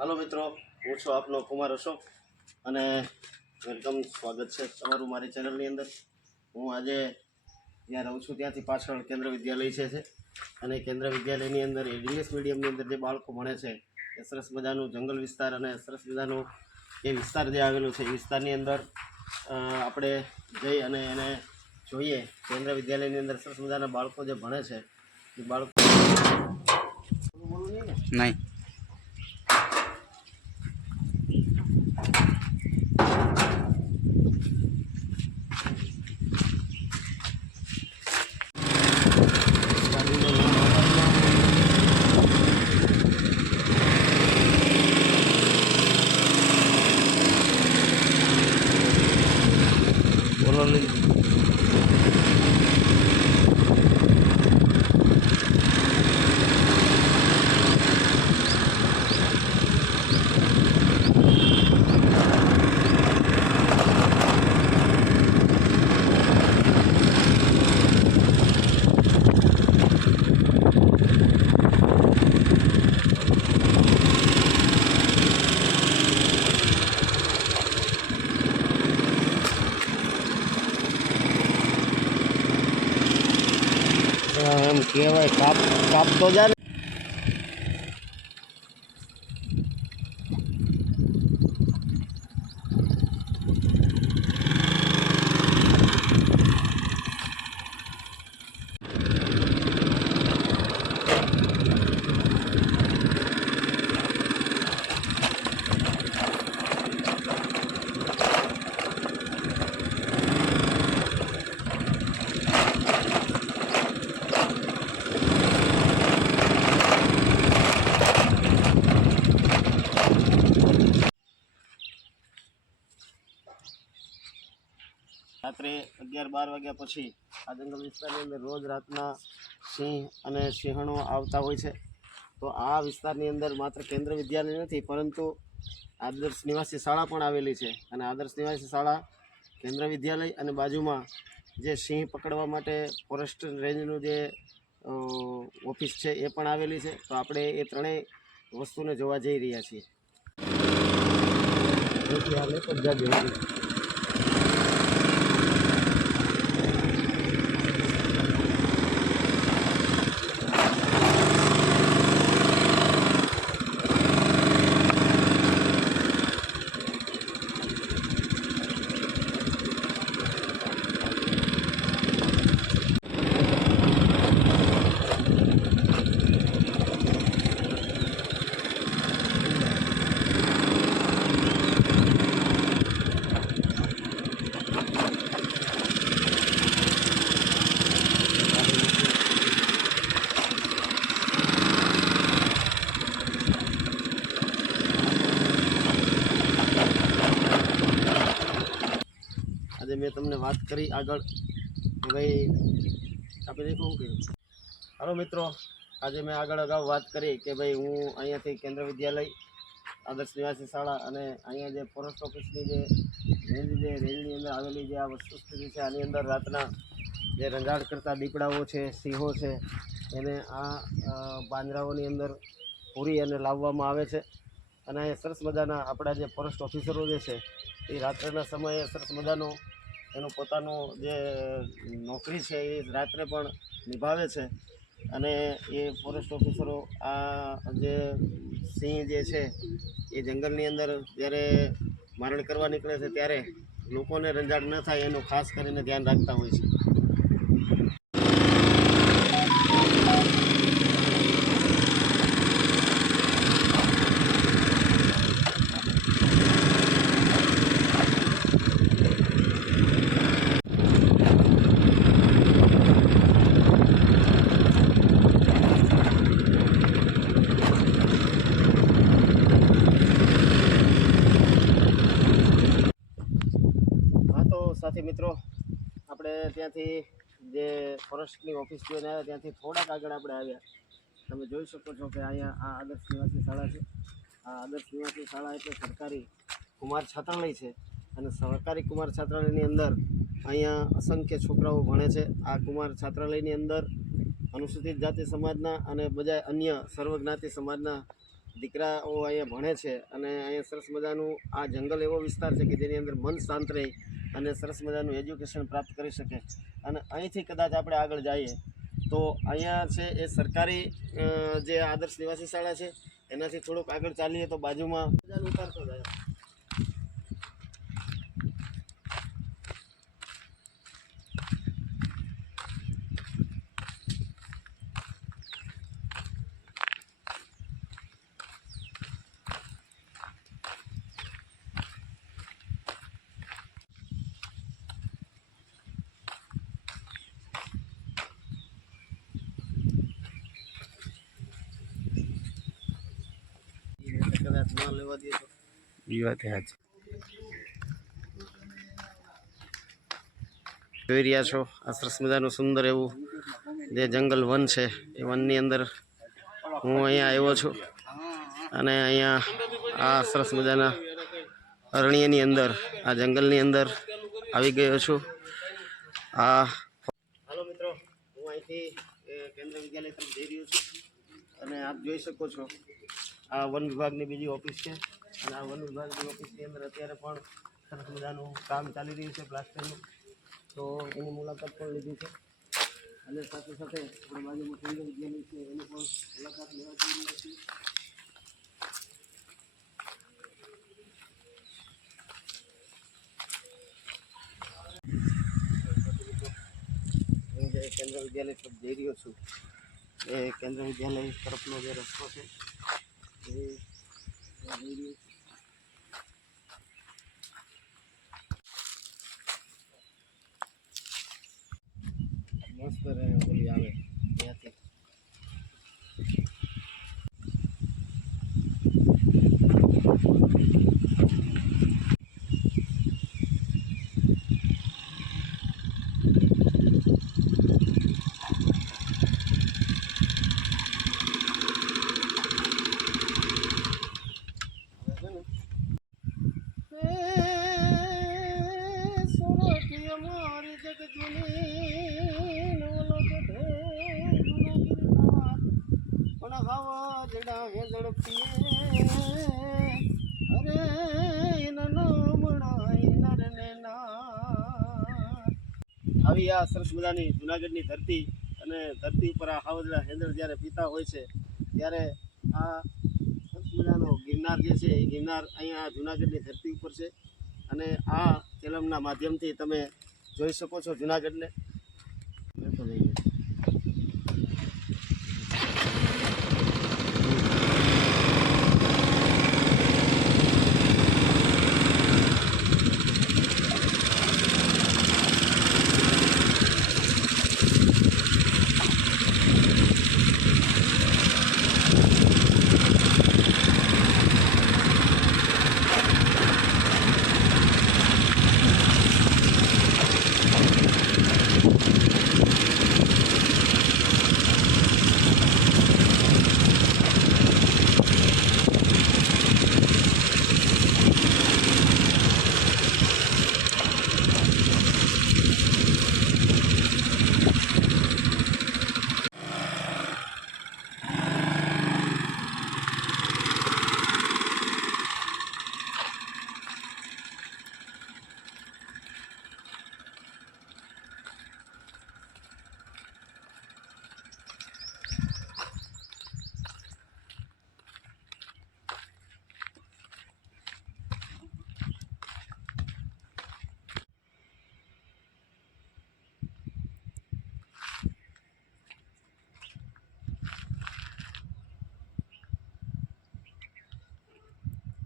Hello मित्रों, हूँ छूँ आपनो कुमार अशोक અને વેલકમ સ્વાગત છે તમારું મારી ચેનલની અંદર। હું આજે જ્યાં રહું છું ત્યાંથી પાછળ કેન્દ્ર વિદ્યાલય છે અને કેન્દ્ર વિદ્યાલયની અંદર ઇંગ્લિશ મીડિયમની અંદર જે બાળકો ભણે છે એ સરસ મજાનું જંગલ વિસ્તાર અને સરસ મજાનું એ વિસ્તાર જે આવેલો છે એ વિસ્તારની અંદર આપણે જઈ અને એને જોઈએ। કેન્દ્ર વિદ્યાલયની અંદર સરસ મજાના બાળકો જે ભણે છે એ બાળકો नहीं बोलो नहीं એમ કહેવાય કાપતો જાય ને। રાત્રે 11-12 વાગ્યા પછી આ જંગલ વિસ્તારની અંદર રોજ રાતના સિંહ અને સિંહણો આવતા હોય છે। તો આ વિસ્તારની અંદર માત્ર કેન્દ્ર વિદ્યાલય નથી પરંતુ આદર્શ નિવાસી શાળા પણ આવેલી છે અને આદર્શ નિવાસી શાળા, કેન્દ્ર વિદ્યાલય અને બાજુમાં જે સિંહ પકડવા માટે ફોરેસ્ટ રેન્જનું જે ઓફિસ છે એ પણ આવેલી છે। તો આપણે એ ત્રણેય વસ્તુને જોવા જઈ રહ્યા છીએ। આજે મેં તમને વાત કરી આગળ કે ભાઈ આપી દે શું કહ્યું। હાલો મિત્રો, આજે મેં આગળ અગાઉ વાત કરી કે ભાઈ હું અહીંયાથી કેન્દ્ર વિદ્યાલય, આદર્શ નિવાસી શાળા અને અહીંયા જે ફોરેસ્ટ ઓફિસની જે રેન્જની અંદર આવેલી જે આ વસ્તુસ્થિતિ છે આની અંદર રાતના જે રંગાડ કરતા દીપડાઓ છે, સિંહો છે, એને આ પાંજરાઓની અંદર પૂરી અને લાવવામાં આવે છે અને અહીંયા સરસ મજાના આપણા જે ફોરેસ્ટ ઓફિસરો જે છે એ રાત્રેના સમયે સરસ મજાનો એનું પોતાનું જે નોકરી છે એ રાત્રે પણ નિભાવે છે અને એ ફોરેસ્ટ ઓફિસરો આ જે સિંહ જે છે એ જંગલની અંદર જ્યારે મારણ કરવા નીકળે છે ત્યારે લોકોને રંજાડ ન થાય એનું ખાસ કરીને ધ્યાન રાખતા હોય છે। साथी मित्रों, આપણે ત્યાંથી જે ફોરેસ્ટની ઓફિસ જોઈને આવ્યા ત્યાંથી થોડાક આગળ આપણે આવ્યા। તમે જોઈ શકો છો કે અહીંયા આ આદર્શ નિવાસી શાળા છે। આ આદર્શ નિવાસી શાળા એટલે સરકારી કુમાર છાત્રાલય છે અને સરકારી કુમાર છાત્રાલયની અંદર અહીંયા અસંખ્ય છોકરાઓ ભણે છે। આ કુમાર છાત્રાલયની અંદર અનુસૂચિત જાતિ સમાજના અને બધા અન્ય સર્વજ્ઞાતિ સમાજના દીકરાઓ અહીંયા ભણે છે અને અહીંયા સરસ મજાનું આ જંગલ એવો વિસ્તાર છે કે જેની અંદર મન શાંત રહી અને સરસ મજાનું એજ્યુકેશન પ્રાપ્ત કરી શકે. અને અહીંથી કદાચ આપણે આગળ જઈએ તો અહીંયા છે એ સરકારી જે આદર્શ નિવાસી શાળા છે એનાથી થોડુંક આગળ ચાલીએ તો બાજુમાં ઉતારતો જાય. કદાચ ન લેવા દે તો એ વાત છે. જોઈ રહ્યા છો આ સરસ મજાનું સુંદર એવું જે જંગલ વન છે એ વનની અંદર હું અહીંયા આવ્યો છું અને અહીંયા આ સરસ મજાના અરણ્યની અંદર આ જંગલની અંદર આવી ગયો છું. હાલો મિત્રો, હું અહીંથી કેન્દ્ર વિદ્યાલય તરફ જઈ રહ્યો છું અને આપ જોઈ શકો છો આ વન વિભાગની બીજી ઓફિસ છે અને આ વન વિભાગની ઓફિસની અંદર અત્યારે પણ સરસ મજાનું કામ ચાલી રહ્યું છે પ્લાસ્ટરનું, તો એની મુલાકાત પણ લીધી છે અને સાથે સાથે આપણા બાજુમાં કેન્દ્ર વિદ્યાલય છે એની પણ મુલાકાત લેવા જઈ રહ્યા છીએ. હું જે કેન્દ્ર વિદ્યાલય તરફ જઈ રહ્યો છું એ કેન્દ્ર વિદ્યાલય તરફનો જે રસ્તો છે એ જઈ રહ્યો છું. મસ્ત ઓલી આવે ત્યાંથી આવી આ સરસ મજાની જુનાગઢની ધરતી અને ધરતી ઉપર આ હાવજડા હેંદળ જ્યારે પીતા હોય છે ત્યારે આ સરસ મજાનો ગિરનાર જે છે એ ગિરનાર અહીંયા જુનાગઢની ધરતી ઉપર છે અને આ ફિલ્મના માધ્યમથી તમે જોઈ શકો છો જુનાગઢને.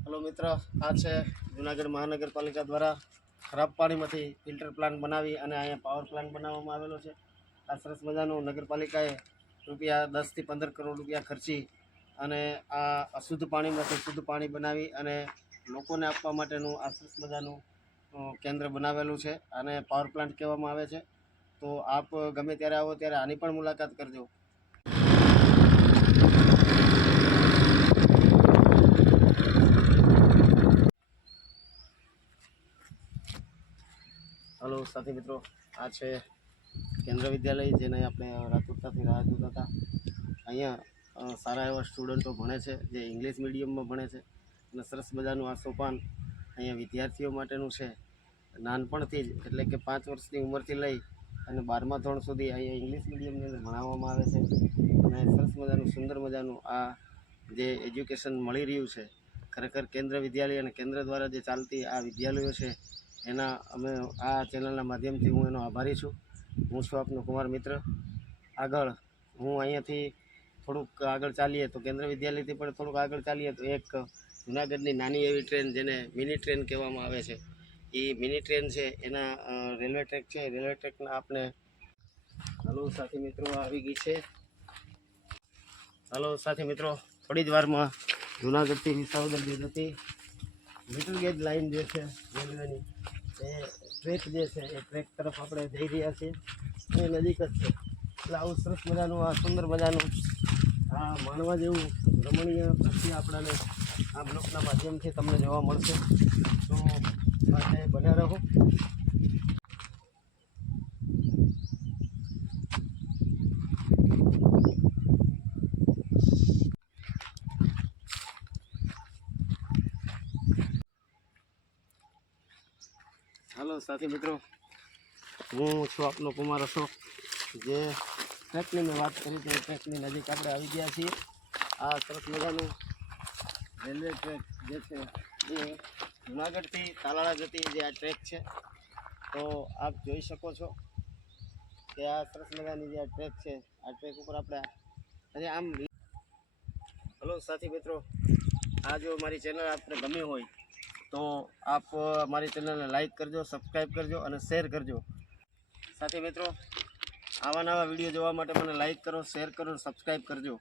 હલો મિત્ર, આ છે જુનાગઢ મહાનગરપાલિકા દ્વારા ખરાબ પાણીમાંથી ફિલ્ટર પ્લાન્ટ બનાવી અને અહીંયા પાવર પ્લાન્ટ બનાવવામાં આવેલો છે. આ સરસ મજાનું નગરપાલિકાએ રૂપિયા 10 થી 15 કરોડ રૂપિયા ખર્ચી અને આ અશુદ્ધ પાણીમાંથી શુદ્ધ પાણી બનાવી અને લોકોને આપવા માટેનું આ સરસ મજાનું કેન્દ્ર બનાવેલું છે અને પાવર પ્લાન્ટ કહેવામાં આવે છે. તો આપ ગમે ત્યારે આવો ત્યારે આની પણ મુલાકાત કરજો. હલો સાથી મિત્રો, આ છે કેન્દ્ર વિદ્યાલય જેને આપણે રાતુરતાથી રાહ જોતા હતા. અહીંયા સારા એવા સ્ટુડન્ટો ભણે છે, જે ઇંગ્લિશ મીડિયમમાં ભણે છે. અને સરસ મજાનું આ સોપાન અહીંયા વિદ્યાર્થીઓ માટેનું છે. નાનપણથી જ એટલે કે 5 વર્ષની ઉંમરથી લઈ અને 12મા ધોરણ સુધી અહીંયા ઇંગ્લિશ મીડિયમની અંદર ભણાવવામાં આવે છે. અને સરસ મજાનું સુંદર મજાનું આ જે એજ્યુકેશન મળી રહ્યું છે, ખરેખર કેન્દ્ર વિદ્યાલય અને કેન્દ્ર દ્વારા જે ચાલતી આ વિદ્યાલયો છે એના અમે આ ચેનલના માધ્યમથી હું એનો આભારી છું. હું છું આપનો કુમાર મિત્ર. આગળ હું અહીંયાથી થોડુંક આગળ ચાલીએ તો કેન્દ્ર વિદ્યાલયથી પણ થોડુંક આગળ ચાલીએ તો એક જૂનાગઢની નાની એવી ટ્રેન, જેને મિની ટ્રેન કહેવામાં આવે છે, એ મિની ટ્રેન છે એના રેલવે ટ્રેક છે. રેલવે ટ્રેકના આપણે હલો સાથી મિત્રો આવી ગઈ છે. હલો સાથી મિત્રો, થોડી જ વારમાં જૂનાગઢથી વિસાવદર જે જતી મીટર ગેજ લાઈન જે છે રેલવેની, એ ટ્રેક જે છે એ ટ્રેક તરફ આપણે જઈ રહ્યા છીએ. એ નજીક જ છે. એટલે આવું સરસ મજાનું આ સુંદર મજાનું આ માણવા જેવું રમણીય દ્રશ્ય આપણાને આ બ્લોગના માધ્યમથી તમને જોવા મળશે. તો સાથે બન્યા રહો. હાલો સાથી મિત્રો, હું છું આપનો કુમાર અશોક. જે ટ્રેકની મેં વાત કરી તે ટ્રેકની નજીક આપણે આવી ગયા છીએ. આ સરસ મજાનું રેલવે ટ્રેક જે છે એ જૂનાગઢથી તાલાળા જતી જે આ ટ્રેક છે. તો આપ જોઈ શકો છો કે આ સરસ મજાની જે આ ટ્રેક છે, આ ટ્રેક ઉપર આપણે અને આમ હલો સાથી મિત્રો, આ જો મારી ચેનલ આપને ગમી હોય તો આપ મારી ચેનલને લાઈક કરજો, સબસ્ક્રાઈબ કરજો અને શેર કરજો. સાથી મિત્રો, આવા નવા વિડીયો જોવા માટે મને લાઈક કરો, શેર કરો, સબસ્ક્રાઈબ કરજો.